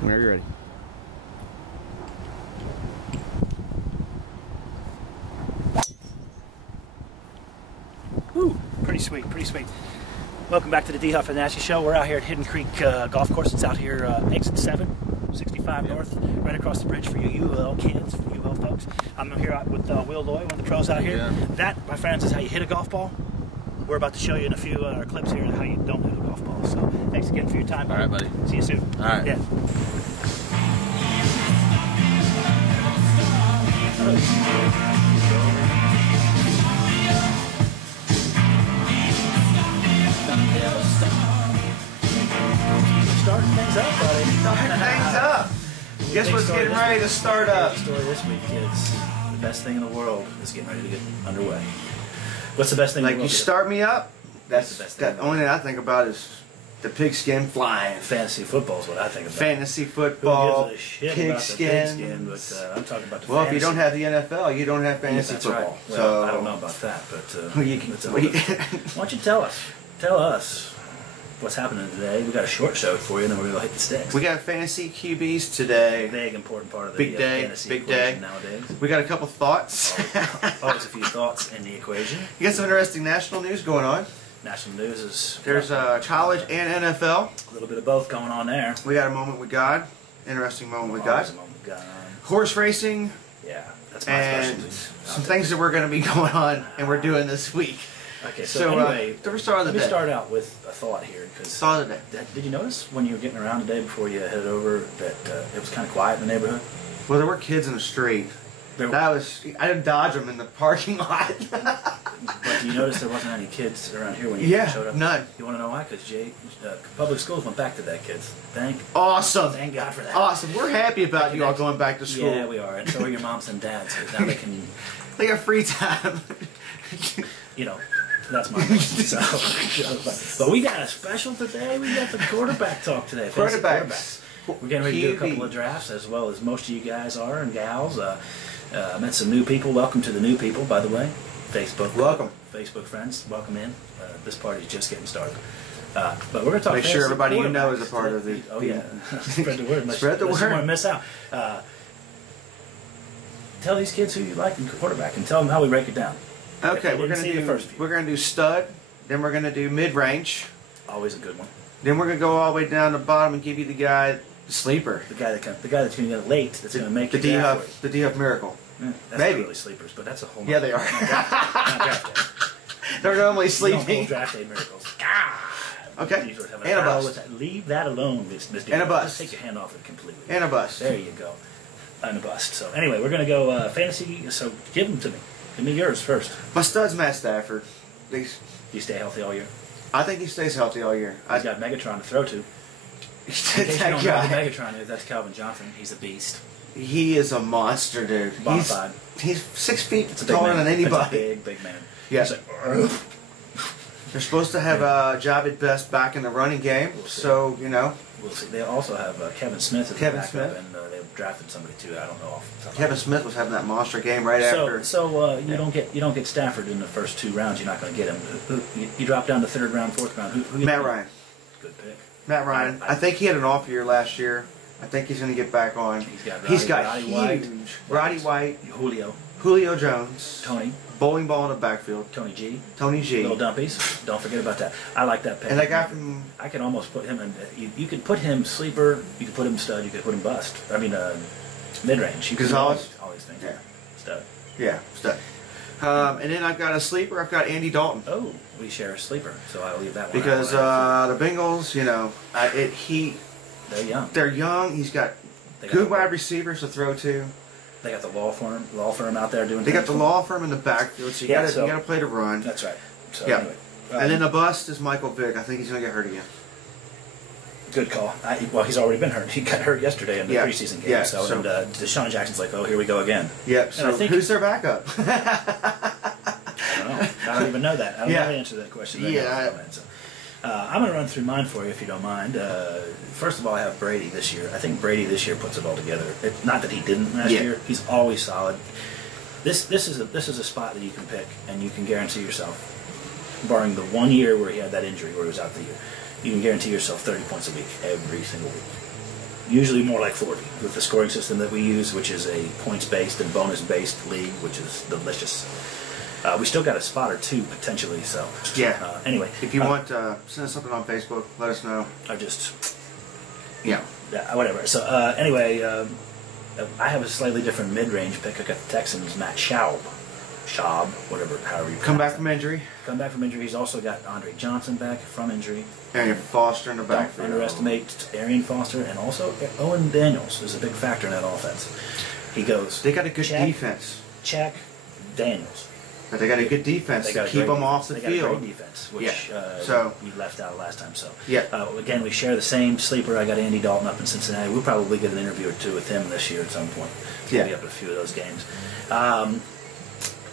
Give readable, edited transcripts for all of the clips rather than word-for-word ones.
Whenever you're ready. Woo! Pretty sweet, pretty sweet. Welcome back to the D. Huff and Nasty Show. We're out here at Hidden Creek Golf Course. It's out here, exit 7, 65 North, right across the bridge for you UL kids, for UL folks. I'm here out with Will Loy, one of the pros out here. Yeah. That, my friends, is how you hit a golf ball. We're about to show you in a few clips here how you don't hit a golf ball. So thanks again for your time, buddy. All right, buddy. See you soon. All right. Yeah. Starting things up, buddy. Starting things up. Guess what's getting ready to start up? Story this week, kids. The best thing in the world is getting ready to get underway. What's the best thing in Like the world? you start me up. That's the best thing. the only thing I think about is the pigskin flying. Fantasy football is what I think about. Fantasy Who football, gives a shit about the pigskin. pigskin, but I'm talking about the Well, if fantasy. you don't have the NFL, you don't have fantasy That's football. right. Well, So I don't know about that, but Well, you can- it's well, you- why don't you tell us what's happening today? We got a short show for you, and then we're gonna hit the sticks. we got fantasy QBs today. Big important part of the Big day, fantasy big equation day. nowadays. We got a couple thoughts. Always a few thoughts in the equation. You got some interesting national news going on. National news is There's college and NFL. a little bit of both going on there. We got a moment with God. Interesting moment with God. Always a moment with God. Horse racing. Yeah, that's my And specialty. some things that we're going to be going on and we're doing this week. Okay, So, anyway, the start of the let me day. start out with a thought here. Cause Start of the day. did you notice when you were getting around today before you headed over that it was kind of quiet in the neighborhood? Well, there were kids in the street. There, I didn't dodge them in the parking lot. but you notice there wasn't any kids around here when you Yeah, showed up? none. You want to know why? Because public schools went back to that, kids. Awesome. Thank God for that. Awesome. We're happy about you all going back to school. Yeah, we are. And so are your moms and dads. Now they can, They got free time. you know, that's my question. But we got a special today. We got the quarterback talk today. Fantasy Quarterbacks. We're getting ready to do a QB. couple of drafts, as well as most of you guys are and gals. Met some new people. Welcome to the new people, by the way. Facebook. Welcome. Facebook friends, welcome in. This party's just getting started. But we're going to talk Make sure fantasy everybody you know is a quarterbacks part of today. the- Oh, yeah. Spread the word. Unless Spread the unless you word. want to miss out. Tell these kids who you like in quarterback and tell them how we break it down. Okay, If they we're didn't gonna see the do first few. we're gonna do stud, then we're gonna do mid range, Always a good one. then we're gonna go all the way down to the bottom and give you the guy, the sleeper, The guy that's going to get late, that's going to make the you D draft Huff, the D Huff miracle. worthy. That's Maybe. not really sleepers, but that's a whole. Yeah, they are. Not draft day. They're normally We don't sleeping. hold draft day miracles. Okay. These words have And a battle bust. with that. Leave that alone, Miss And a Dean. bust. Just take your hand off it completely. And a bust. There you go. And a bust. So anyway, we're going to go fantasy. So give them to me. Give me yours first. My stud's Matt Stafford. Do you stay healthy all year? I think he stays healthy all year. He's got Megatron to throw to. In case you that don't know who guy. Megatron is, that's Calvin Johnson. He's a beast. He is a monster, dude. Bonafide. He's 6 feet It's a big taller man. than It's a anybody. big man. Yeah. He's like, They're supposed to have Javid Best back in the running game, We'll see. so you know. we'll see. They also have Kevin Smith as Kevin a backup, Smith. and they've drafted somebody too. I don't know off the top of my Kevin head. Smith was having that monster game right after. So you don't get Stafford in the first 2 rounds. You're not going to get him. You drop down to 3rd round, 4th round. Who you Matt think? Ryan. Good pick. Matt Ryan. I think he had an off year last year. I think he's going to get back on. He's got Roddy huge. White. Roddy White, Julio, Julio Jones, Tony bowling ball in the backfield, G, Tony G, Little Dumpies. Don't forget about that. I like that pick. and that guy from I can almost put him in. You could put him sleeper. You could put him stud. You could put him bust. I mean, mid range. Gonzalez? All these things. Yeah. Stud. yeah, stud. And then I've got a sleeper. I've got Andy Dalton Oh, we share a sleeper, so I'll leave that one. because out. the Bengals, you know, They're young. they're young. He's got They good got, wide receivers to throw to. They got the law firm out there doing. They got things the for law firm in the backfield, so you Yeah, got so- to play to run. them. That's right. So Yeah. anyway, And then the bust is Michael Vick. I think he's going to get hurt again. good call. Well, he's already been hurt. He got hurt yesterday in the Yeah. preseason game. Yeah, So, so- and Deshaun Jackson's like, oh, here we go again. Yep. And I So think- who's their backup? I don't know. I don't even know that. I don't Yeah. know the answer to that question. Yeah. So, I'm going to run through mine for you if you don't mind. First of all, I have Brady this year. I think Brady this year puts it all together. Not that he didn't last Yeah. year. He's always solid. This is a spot that you can pick and you can guarantee yourself, barring the 1 year where he had that injury where he was out the year, you can guarantee yourself 30 points a week every single week. usually more like 40 with the scoring system that we use, which is a points-based and bonus-based league, which is delicious. We still got a spot or two potentially, so Yeah. anyway, If you want, send us something on Facebook. Let us know. I just Yeah. whatever. So anyway, I have a slightly different mid-range pick. I got the Texans' Matt Schaub, whatever, however you Come pronounce back it. from injury. Come back from injury. He's also got Andre Johnson back from injury. Arian Foster in the Don't backfield. underestimate Arian Foster, and also Owen Daniels is a big factor in that offense. He goes. They got a good Check. defense. Check, Daniels. But they got a good defense They to got a keep great them off the They got a field. great defense, which So- you left out last time. So Yeah. again, we share the same sleeper. I got Andy Dalton up in Cincinnati. We'll probably get an interview or two with him this year at some point. Yeah. Maybe up at a few of those games.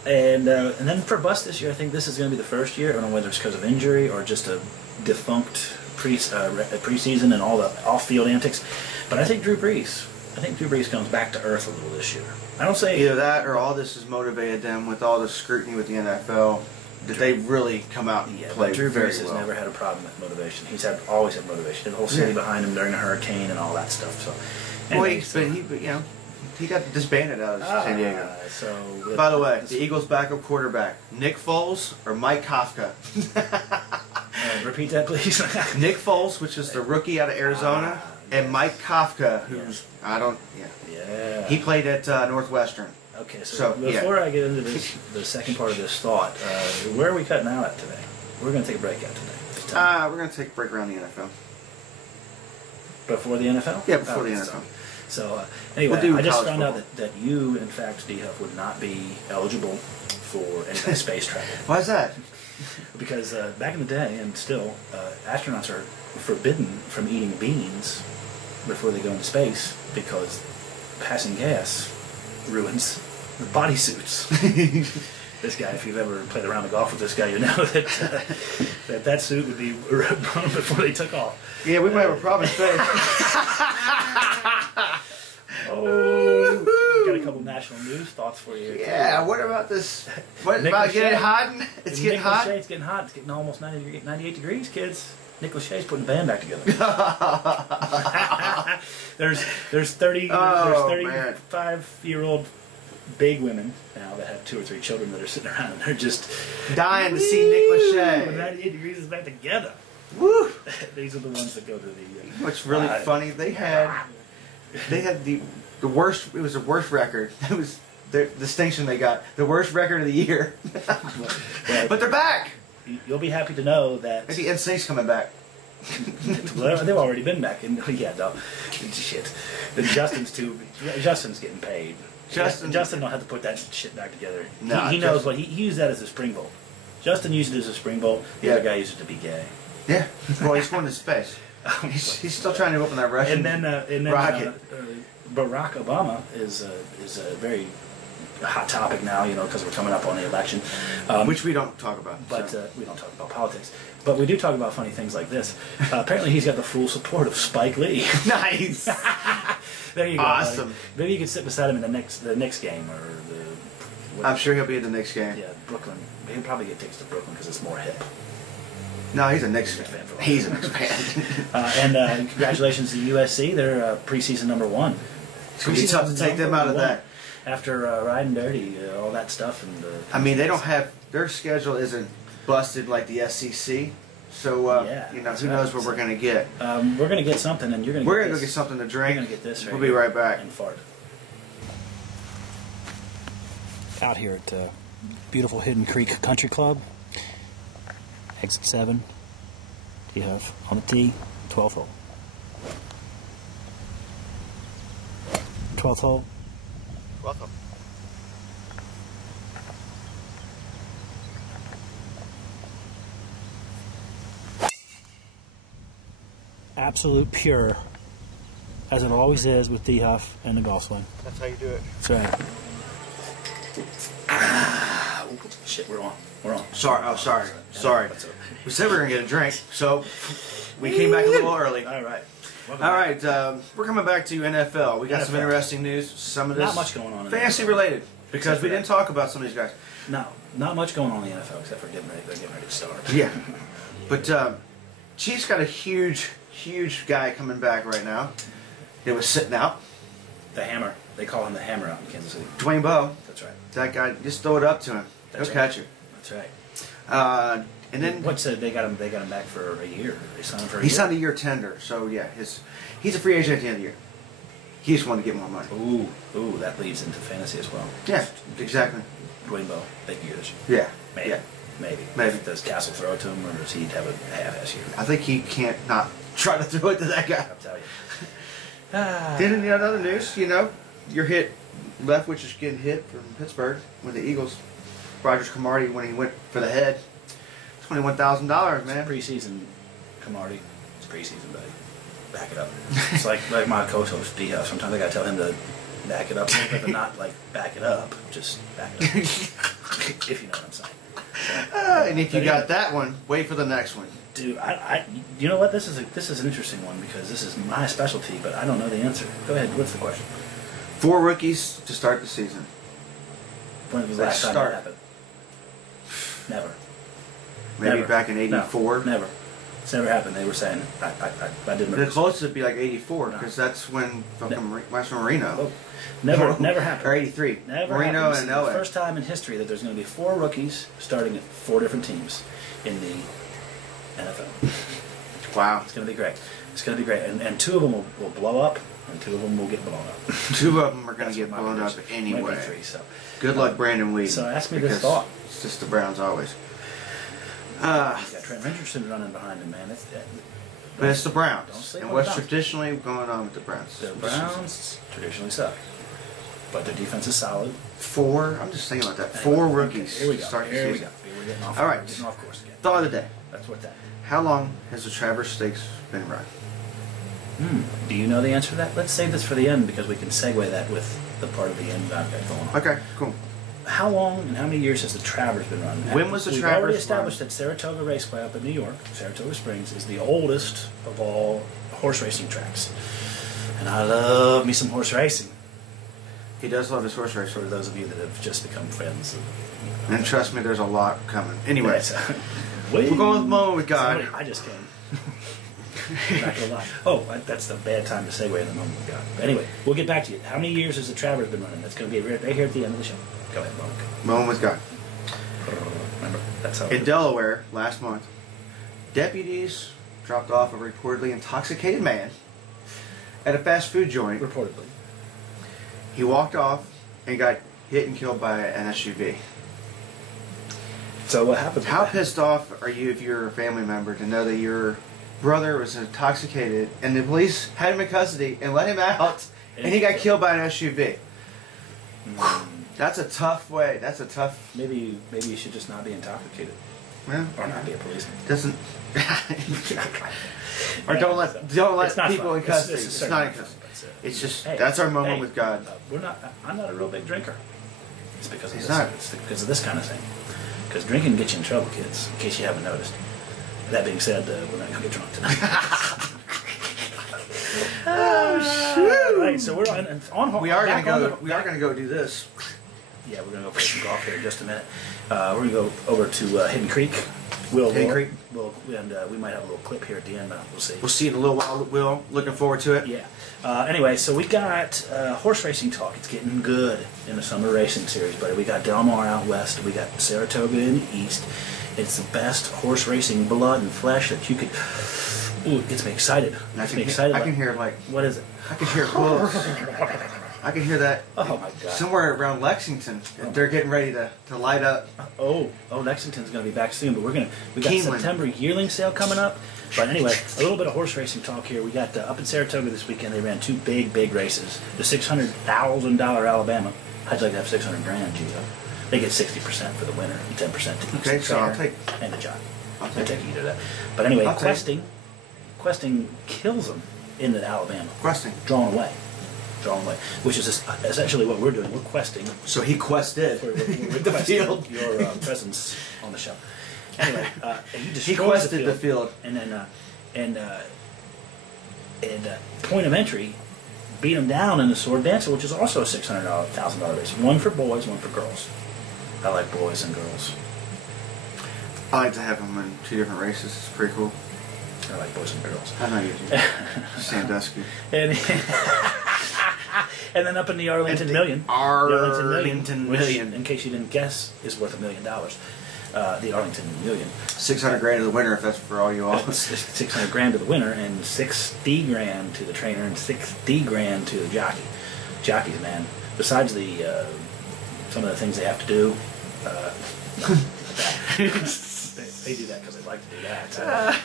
And then for Bust this year, I think this is going to be the first year. I don't know whether it's because of injury or just a defunct preseason and all the off-field antics. But I think Drew Brees. Comes back to earth a little this year. I don't say Either that or all this has motivated them with all the scrutiny with the NFL that they really come out and Yeah, play but Drew very Brees has well. never had a problem with motivation. He's always had motivation. The whole city Yeah. behind him during a hurricane and all that stuff. So, Well, anyway, he got disbanded out of San Diego. So, By the way, the Eagles' backup quarterback, Nick Foles or Mike Kafka? repeat that, please. Nick Foles, which is the rookie out of Arizona, and Mike Kafka, who's Yeah. he played at Northwestern. Okay, so So, yeah. before I get into the second part of this thought, where are we cutting out at today? We're going to take a break out today. Just tell me. We're gonna take a break around the NFL. Before the NFL? Yeah, before the Okay, NFL. So anyway, We'll do I just college found out football. that you, in fact, D-Huff, would not be eligible for any kind of space travel. Why is that? Because back in the day, and still, astronauts are forbidden from eating beans before they go into space because passing gas ruins the bodysuits. This guy, if you've ever played around the golf with this guy, you know that that suit would be blown before they took off. Yeah, we might have a problem in space. Oh, got a couple national news thoughts for you. Yeah, what about this? What Nick about Lachey. getting hot? It's getting hot. It's getting hot. It's getting almost 98 degrees, kids. Nick Lachey's putting the band back together. there's 35-year-old big women now that have 2 or 3 children that are sitting around and they're just Dying to see Nick Lachey. 98 degrees is back together. Woo! These are the ones that go to the. What's really funny? They had the worst. It was the worst record. It was the distinction they got. The worst record of the year. But they're back. You'll be happy to know that. Maybe NSYNC's coming back. Well, they've already been back. Yeah, no, shit. Justin's getting paid. Justin don't have to put that shit back together. No, he knows what he used that as a springboard. Justin used it as a springboard. The other guy used it to be gay. Yeah. Well, he's going to space. He's still trying to open that Russian And then rocket. Barack Obama is a very hot topic now, because we're coming up on the election. Which we don't talk about. But so. we don't talk about politics. But we do talk about funny things like this. Apparently he's got the full support of Spike Lee. Nice. There you go. Awesome. Buddy. Maybe you could sit beside him in the Knicks game or I'm sure he'll be at the Knicks game. Yeah, Brooklyn. He'll probably get tickets to Brooklyn because it's more hip. No, he's a Knicks Knicks fan. fan for He's a Knicks fan. And congratulations to USC. They're preseason number 1. It's going to be tough to take them out of that. After riding dirty, all that stuff. And I mean, they don't have... Their schedule isn't busted like the SEC. So, who knows what we're going to get. We're going to get something, and you're going to We're going to go get something to drink. We're going to get this right We'll be right back. And fart. Out here at beautiful Hidden Creek Country Club. Exit 7. You have on the tee, 12th hole. 12th hole. Welcome. Absolute pure, as it always is with D-Huff and the golf swing. That's how you do it. That's right. Shit, we're on. Sorry. Sorry. That's okay. We said we were going to get a drink, so we came back a little early. All right. All right, we're coming back to NFL. We got some NFL. interesting news. Some of this Not much going on in fantasy NFL. related because Except we for didn't that. talk about some of these guys. No, not much going on in the NFL except for they're getting ready to start. Yeah, but Chiefs got a huge guy coming back right now. It was sitting out. The Hammer. They call him the Hammer out in Kansas City. Dwayne Bowe. That's right. That guy, just throw it up to him. That's He'll right. catch it. That's right. And then What's they got him? They got him back for a year. They signed him for a he year. signed a year tender. So yeah, he's a free agent at the end of the year. He just wanted to get more money. Ooh, that leads into fantasy as well. Yeah, exactly. Dwayne Bowe, big year this year. Yeah, Maybe. yeah. Maybe. Does Castle throw it to him, or does he have a half-ass year? I think he can't not try to throw it to that guy. I'll tell you. Then in other news, your hit, Leftwich is getting hit from Pittsburgh with the Eagles. Rogers Camardi, when he went for the head, $21,000, man. Preseason, Camardi. It's preseason, buddy. Back it up. It's like my co-host D Huff. Sometimes I gotta tell him to back it up, but not like back it up. Just back it up. If you know what I'm saying. And if you got that one, wait for the next one. Dude, you know what? This is an interesting one because this is my specialty, but I don't know the answer. Go ahead. What's the question? 4 rookies to start the season. When was the last time that happened? Never. Maybe Never. back in '84. No, never. It's never happened. They were saying I didn't. The closest would be like '84 No. because that's when fucking Maestro Marino. Oh, never happened. Or '83. Never Marino happened. This and is the Elway. first time in history that there's going to be 4 rookies starting at 4 different teams in the NFL. Wow. It's going to be great. It's going to be great. And 2 of them will blow up, and 2 of them will get blown up. 2 of them are going That's to get what my blown up prediction- anyway. might be 3, so. Good luck, Brandon Weed. So ask me this because thought. It's just the Browns always. He's got Trent Richardson running behind him, man. But it's the Don't Browns. sleep And on what's the Browns. traditionally going on with the Browns? The Browns traditionally suck, but their defense is solid. 4, I'm just thinking about that. Anyway, 4 okay, rookies Here we to go. start the Here we season. go. We're getting off. All right. We're getting off course again. Thought of the day. That's what that. How long has the Traverse Stakes been run? Do you know the answer to that? Let's save this for the end because we can segue that with the part of the end I've got going on. Okay, cool. How long and how many years has the Travers been run? When was the We've Travers already established run? that Saratoga Raceway up in New York, Saratoga Springs, is the oldest of all horse racing tracks. And I love me some horse racing. He does love his horse race. For those of you that have just become friends. And trust me, there's a lot coming. Anyway, We're we're going with Moment with God. I just came. I'm not gonna lie. Oh, that's the bad time to segue in the moment with God. But anyway, we'll get back to you. How many years has the Travers been running? That's going to be right here at the end of the show. Go ahead, Monk. Moment with God. Remember, that's how. In Delaware, last month, deputies dropped off a reportedly intoxicated man at a fast food joint. Reportedly. He walked off and got hit and killed by an SUV. So what happened? How pissed off are you if you're a family member to know that your brother was intoxicated and the police had him in custody and let him out and he got killed by an SUV? That's a tough way. That's a tough. Maybe you should just not be intoxicated Well, or not be a policeman. doesn't. Or don't let It's not people fun. in custody. It's It's certainly not in fun, custody. but, It's just hey, that's our moment hey, with God. We're not. I'm not a real big drinker. It's because of He's this. not. It's because of this kind of thing. Because drinking gets you in trouble, kids. In case you haven't noticed. That being said, we're not gonna get drunk tonight. Oh shoot! Right, so we're on. We are back gonna on go. the- We are gonna go do this. Yeah, we're gonna go play some golf here in just a minute. We're gonna go over to Hidden Creek. Hidden Creek. We might have a little clip here at the end, but we'll see. We'll see in a little while. Will, looking forward to it. Yeah. Anyway, so we got horse racing talk. It's getting good in the summer racing series, buddy. We got Del Mar out west. We got Saratoga in the east. It's the best horse racing blood and flesh that you could. Ooh, it gets me excited. I can hear like. What is it? I can hear wolves. I can hear that Oh my God. somewhere around Lexington. They're getting ready to light up. Oh, Lexington's going to be back soon, but we got Keeneland. September yearling sale coming up. But anyway, a little bit of horse racing talk here. We got up in Saratoga this weekend. They ran 2 big races. The $600,000 Alabama. How'd you like to have $600,000, Gio? They get 60% for the winner and 10% to each. Okay, so I'll take. And the job. I'll I'll take take either of that. But anyway, I'll take- questing kills them in the Alabama. Questing. Drawn away, which is essentially what we're doing. We're questing. So he quested We're the requesting field. your presence on the show. Anyway, he destroys He quested the field. and then point of entry beat him down in the sword dancer, which is also a $600,000 race. One for boys, one for girls. I like boys and girls. I like to have him in 2 different races. It's pretty cool. I like boys and girls. I know you do. Sandusky. And, and then up in the Arlington Million. Arlington which, Million. in case you didn't guess, is worth $1 million. The Arlington Million. 600 grand to the winner, if that's for all you all. It's 600 grand to the winner, and 60 grand to the trainer, and 60 grand to the jockey. Jockeys, man. Besides the some of the things they have to do, they do that because they like to do that.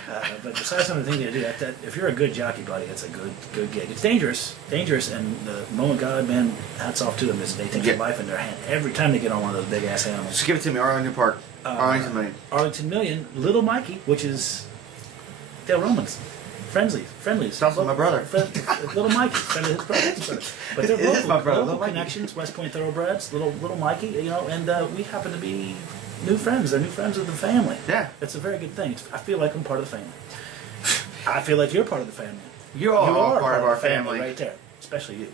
But besides some of the things they do, that if you're a good jockey, buddy, it's a good gig. It's dangerous, and the moment God, man, hats off to them is they take their life in their hand every time they get on one of those big ass animals. Just give it to me, Arlington Park. Arlington Million. Arlington Million, Little Mikey, which is Dale Romans. Friendlies. It's also my brother. Little Mikey, friend of his brother. But they're It is my brother, local Little Mikey. connections, West Point Thoroughbreds, little Mikey, you know, and we happen to be new friends. They're new friends of the family. Yeah. It's a very good thing. I feel like I'm part of the family. I feel like you're part of the family. You all are part of our the family. right there, especially you,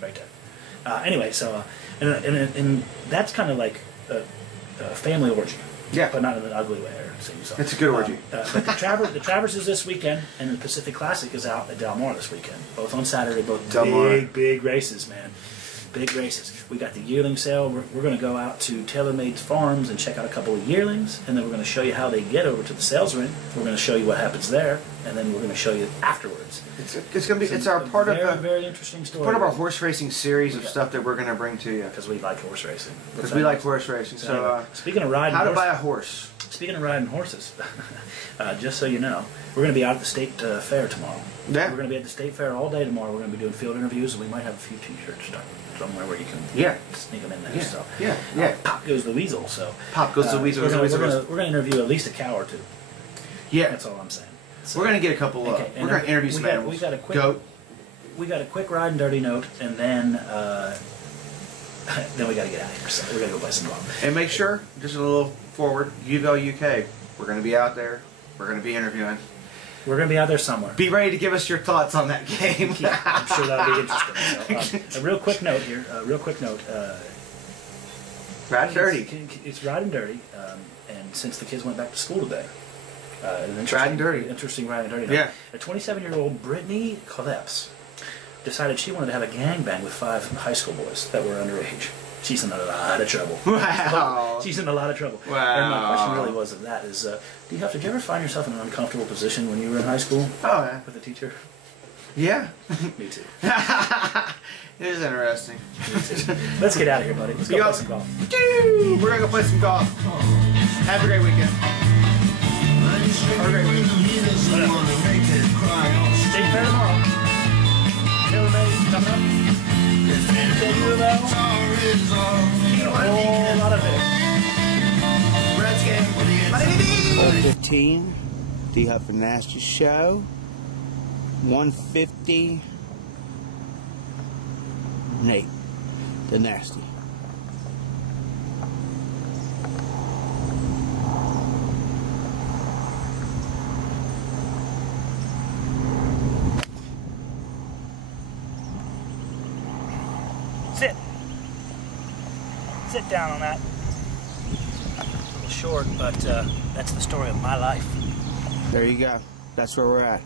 right there. Anyway, so and that's kind of like a family orgy. Yeah. But not in an ugly way. It's a good orgy. But the Travers is this weekend, and the Pacific Classic is out at Del Mar this weekend. Both on Saturday, both Del Mar. big races, man. Big races. We got the yearling sale. We're going to go out to TaylorMade Farms and check out a couple of yearlings, and then we're going to show you how they get over to the sales ring. We're going to show you what happens there, and then we're going to show you afterwards. It's going to be. It's our part very, of very interesting story. part of our horse racing series of stuff that we're going to bring to you. Because we like horse racing. Because we like horse racing. So, anyway, speaking of riding, how to buy a horse. Speaking of riding horses, just so you know, we're going to be out at the state fair tomorrow. Yeah. We're going to be at the state fair all day tomorrow. We're going to be doing field interviews, and we might have a few T-shirts stuck somewhere where you can sneak them in there. Yeah. So, Yeah. Pop goes the weasel. So Pop goes the weasel. We're going to interview at least a cow or two. Yeah. That's all I'm saying. So, We're going to get a couple. okay, We're going to interview some animals. We got a quick goat. We got a quick ride and dirty note, and then we got to get out of here. So we're going to go play some golf. And make sure, just a little forward, UVL UK. We're going to be out there. We're going to be interviewing. We're going to be out there somewhere. Be ready to give us your thoughts on that game. Yeah, I'm sure that'll be interesting. So, a real quick note here. Rad dirty. It's ride and dirty, and since the kids went back to school today, Rad and dirty. Interesting ride and dirty. Yeah. A 27-year-old Brittany Kleps decided she wanted to have a gangbang with 5 high school boys that were underage. She's in a lot of trouble. Wow. She's in a lot of trouble. Wow. And my question really was of that is, did you ever find yourself in an uncomfortable position when you were in high school? Oh, yeah. With a teacher? Yeah. Me too. It is interesting. Me too. Let's get out of here, buddy. Let's go play some golf. We're going to go play some golf. Have a great weekend. Have a great weekend. State fair tomorrow. TaylorMade coming up. A whole lot of it. 15, D Huff and Nasty Show. 150. Nate, the Nasty. Sit down on that. A little short, but that's the story of my life. There you go. That's where we're at.